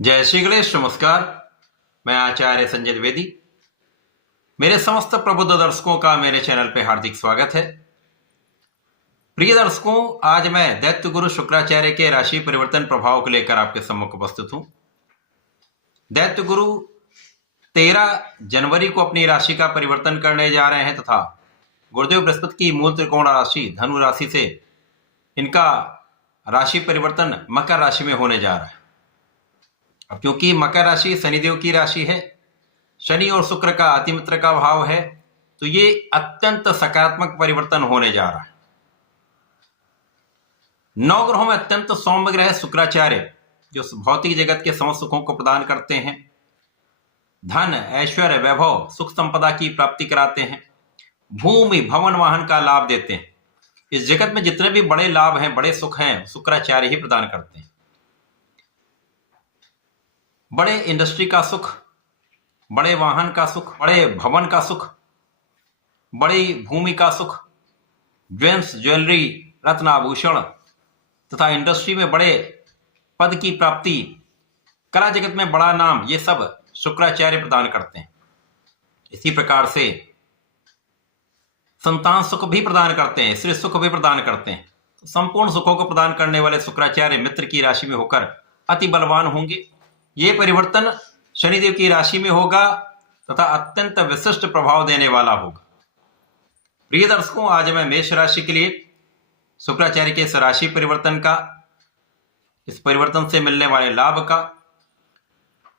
जय श्री गणेश। नमस्कार। मैं आचार्य संजय द्विवेदी। मेरे समस्त प्रबुद्ध दर्शकों का मेरे चैनल पे हार्दिक स्वागत है। प्रिय दर्शकों, आज मैं दैत्य गुरु शुक्राचार्य के राशि परिवर्तन प्रभाव को लेकर आपके सम्मुख उपस्थित हूं। दैत्य गुरु 13 जनवरी को अपनी राशि का परिवर्तन करने जा रहे हैं तथा गुरुदेव बृहस्पति की मूल त्रिकोण राशि धनु राशि से इनका राशि परिवर्तन मकर राशि में होने जा रहा है। अब क्योंकि मकर राशि शनिदेव की राशि है, शनि और शुक्र का अतिमित्र का भाव है, तो ये अत्यंत सकारात्मक परिवर्तन होने जा रहा है। 9 ग्रहों में अत्यंत सौम्य ग्रह शुक्राचार्य जो भौतिक जगत के समस्त सुखों को प्रदान करते हैं, धन ऐश्वर्य वैभव सुख संपदा की प्राप्ति कराते हैं, भूमि भवन वाहन का लाभ देते हैं। इस जगत में जितने भी बड़े लाभ हैं, बड़े सुख हैं, शुक्राचार्य ही प्रदान करते हैं। बड़े इंडस्ट्री का सुख, बड़े वाहन का सुख, बड़े भवन का सुख, बड़ी भूमि का सुख, ज्वेल्स ज्वेलरी रत्न आभूषण तथा इंडस्ट्री में बड़े पद की प्राप्ति, कला जगत में बड़ा नाम, ये सब शुक्राचार्य प्रदान करते हैं। इसी प्रकार से संतान सुख भी प्रदान करते हैं, स्त्री सुख भी प्रदान करते हैं। तो संपूर्ण सुखों को प्रदान करने वाले शुक्राचार्य मित्र की राशि में होकर अति बलवान होंगे। ये परिवर्तन शनिदेव की राशि में होगा तथा अत्यंत विशिष्ट प्रभाव देने वाला होगा। प्रिय दर्शकों, आज मैं मेष राशि के लिए शुक्राचार्य के इस राशि परिवर्तन का, इस परिवर्तन से मिलने वाले लाभ का,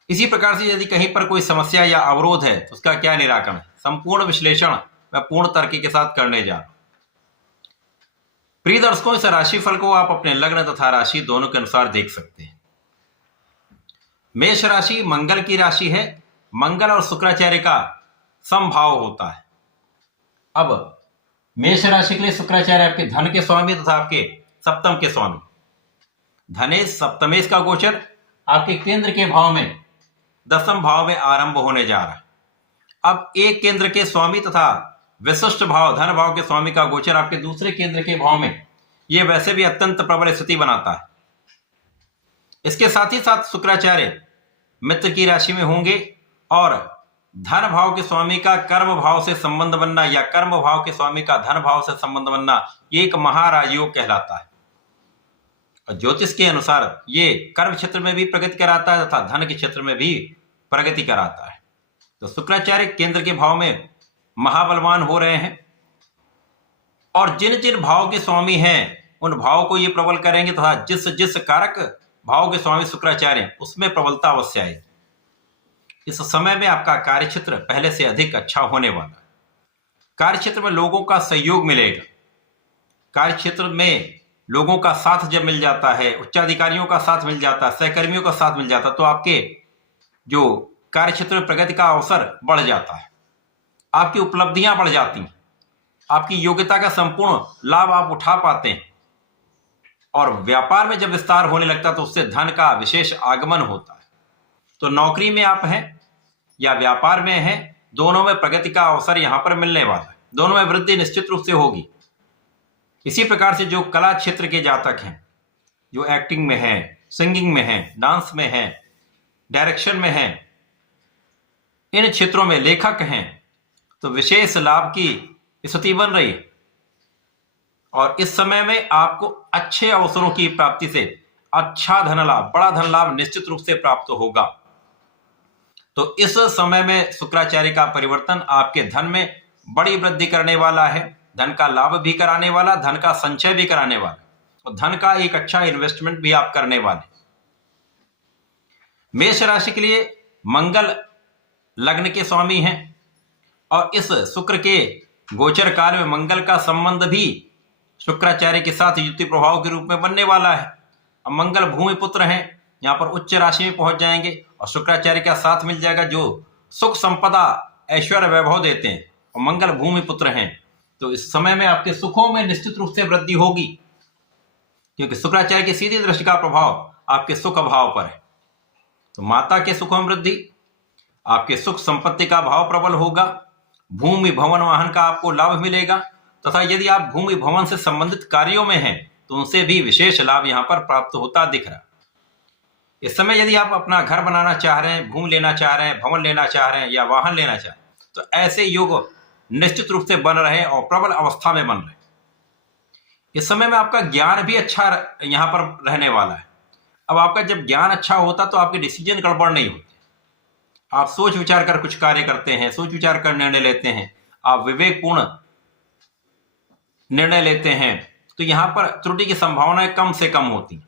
इसी प्रकार से यदि कहीं पर कोई समस्या या अवरोध है तो उसका क्या निराकरण है, संपूर्ण विश्लेषण मैं पूर्ण तर्क के साथ करने जा रहा हूं। प्रिय दर्शकों, इस राशिफल को आप अपने लग्न तथा राशि दोनों के अनुसार देख सकते हैं। मेष राशि मंगल की राशि है। मंगल और शुक्राचार्य का समभाव होता है। अब मेष राशि के लिए शुक्राचार्य आपके धन के स्वामी तथा आपके सप्तम के स्वामी। धनेश सप्तमेश का गोचर आपके केंद्र के भाव में, दसम भाव में आरंभ होने जा रहा है। अब एक केंद्र के स्वामी तथा विशिष्ट भाव धन भाव के स्वामी का गोचर आपके दूसरे केंद्र के भाव में, यह वैसे भी अत्यंत प्रबल स्थिति बनाता है। इसके साथ ही साथ शुक्राचार्य मित्र की राशि में होंगे और धन भाव के स्वामी का कर्म भाव से संबंध बनना या कर्म भाव के स्वामी का धन भाव से संबंध बनना, ये एक महाराजयोग कहलाता है। और ज्योतिष के अनुसार ये कर्म क्षेत्र में भी प्रगति कराता है तथा धन के क्षेत्र में भी प्रगति कराता है। तो शुक्राचार्य केंद्र के भाव में महाबलवान हो रहे हैं और जिन जिन भाव के स्वामी हैं उन भाव को ये प्रबल करेंगे तथा जिस जिस कारक भाव के स्वामी शुक्राचार्य उसमें प्रबलता अवश्य आएगी। इस समय में आपका कार्यक्षेत्र पहले से अधिक अच्छा होने वाला है। कार्यक्षेत्र में लोगों का सहयोग मिलेगा। कार्यक्षेत्र में लोगों का साथ जब मिल जाता है, उच्चाधिकारियों का साथ मिल जाता है, सहकर्मियों का साथ मिल जाता है, तो आपके जो कार्यक्षेत्र में प्रगति का अवसर बढ़ जाता है, आपकी उपलब्धियां बढ़ जाती हैं, आपकी योग्यता का संपूर्ण लाभ आप उठा पाते हैं। और व्यापार में जब विस्तार होने लगता है तो उससे धन का विशेष आगमन होता है। तो नौकरी में आप हैं या व्यापार में हैं, दोनों में प्रगति का अवसर यहां पर मिलने वाला है। दोनों में वृद्धि निश्चित रूप से होगी। इसी प्रकार से जो कला क्षेत्र के जातक हैं, जो एक्टिंग में हैं, सिंगिंग में हैं, डांस में हैं, डायरेक्शन में हैं, इन क्षेत्रों में लेखक हैं, तो विशेष लाभ की स्थिति बन रही है। और इस समय में आपको अच्छे अवसरों की प्राप्ति से अच्छा धन लाभ, बड़ा धन लाभ निश्चित रूप से प्राप्त होगा। तो इस समय में शुक्राचार्य का परिवर्तन आपके धन में बड़ी वृद्धि करने वाला है, धन का लाभ भी कराने वाला, धन का संचय भी कराने वाला और धन का एक अच्छा इन्वेस्टमेंट भी आप करने वाले। मेष राशि के लिए मंगल लग्न के स्वामी हैं और इस शुक्र के गोचर काल में मंगल का संबंध भी शुक्राचार्य के साथ युति प्रभाव के रूप में बनने वाला है। अब मंगल भूमि पुत्र हैं, यहाँ पर उच्च राशि में पहुंच जाएंगे और शुक्राचार्य का साथ मिल जाएगा जो सुख संपदा ऐश्वर्य वैभव देते हैं, और मंगल भूमि पुत्र हैं। तो इस समय में आपके सुखों में निश्चित रूप से वृद्धि होगी, क्योंकि शुक्राचार्य की सीधी दृष्टि का प्रभाव आपके सुख भाव पर है। तो माता के सुखों में वृद्धि, आपके सुख संपत्ति का भाव प्रबल होगा, भूमि भवन वाहन का आपको लाभ मिलेगा तथा यदि आप भूमि भवन से संबंधित कार्यों में हैं तो उनसे भी विशेष लाभ यहां पर प्राप्त होता दिख रहा। इस समय यदि आप अपना घर बनाना चाह रहे हैं, भूमि लेना चाह रहे हैं, भवन लेना चाह रहे हैं या वाहन लेना चाह रहे हैं, तो ऐसे योग निश्चित रूप से बन रहे और प्रबल अवस्था में बन रहे। इस समय में आपका ज्ञान भी अच्छा यहां पर रहने वाला है। अब आपका जब ज्ञान अच्छा होता तो आपके डिसीजन गड़बड़ नहीं होते, आप सोच विचार कर कुछ कार्य करते हैं, सोच विचार कर निर्णय लेते हैं, आप विवेकपूर्ण निर्णय लेते हैं, तो यहां पर त्रुटि की संभावनाएं कम से कम होती।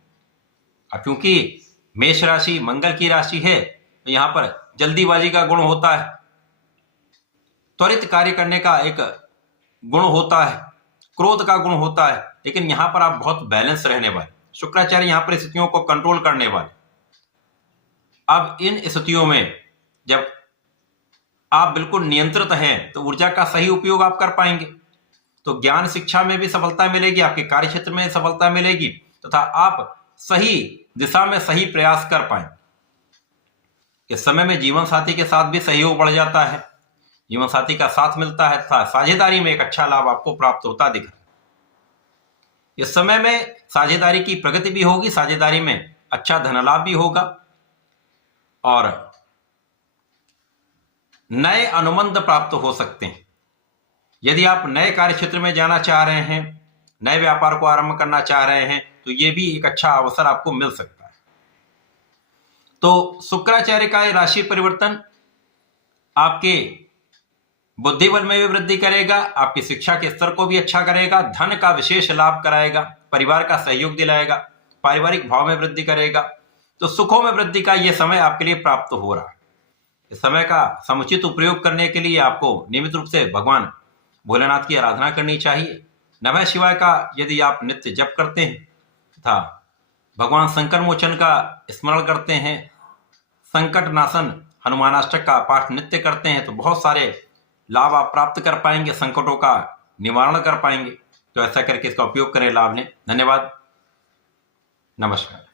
अब क्योंकि मेष राशि मंगल की राशि है तो यहां पर जल्दीबाजी का गुण होता है, त्वरित कार्य करने का एक गुण होता है, क्रोध का गुण होता है, लेकिन यहां पर आप बहुत बैलेंस रहने वाले, शुक्राचार्य यहां पर स्थितियों को कंट्रोल करने वाले। अब इन स्थितियों में जब आप बिल्कुल नियंत्रित हैं तो ऊर्जा का सही उपयोग आप कर पाएंगे, तो ज्ञान शिक्षा में भी सफलता मिलेगी, आपके कार्य क्षेत्र में सफलता मिलेगी तथा आप सही दिशा में सही प्रयास कर पाएंगे। इस समय में जीवन साथी के साथ भी सहयोग बढ़ जाता है, जीवन साथी का साथ मिलता है तथा साझेदारी में एक अच्छा लाभ आपको प्राप्त होता दिख रहा है। इस समय में साझेदारी की प्रगति भी होगी, साझेदारी में अच्छा धन लाभ भी होगा और नए अनुबंध प्राप्त हो सकते हैं। यदि आप नए कार्य क्षेत्र में जाना चाह रहे हैं, नए व्यापार को आरंभ करना चाह रहे हैं, तो यह भी एक अच्छा अवसर आपको मिल सकता है। तो शुक्राचार्य का यह राशि परिवर्तन आपके बुद्धि बल में भी वृद्धि करेगा, आपकी शिक्षा के स्तर को भी अच्छा करेगा, धन का विशेष लाभ कराएगा, परिवार का सहयोग दिलाएगा, पारिवारिक भाव में वृद्धि करेगा, तो सुखों में वृद्धि का यह समय आपके लिए प्राप्त हो रहा है। इस समय का समुचित उपयोग करने के लिए आपको नियमित रूप से भगवान भोलेनाथ की आराधना करनी चाहिए। नमः शिवाय का यदि आप नित्य जप करते हैं तथा भगवान संकट मोचन का स्मरण करते हैं, संकट नाशन हनुमानाष्टक का पाठ नित्य करते हैं, तो बहुत सारे लाभ आप प्राप्त कर पाएंगे, संकटों का निवारण कर पाएंगे। तो ऐसा करके इसका उपयोग करें, लाभ लें। धन्यवाद, नमस्कार।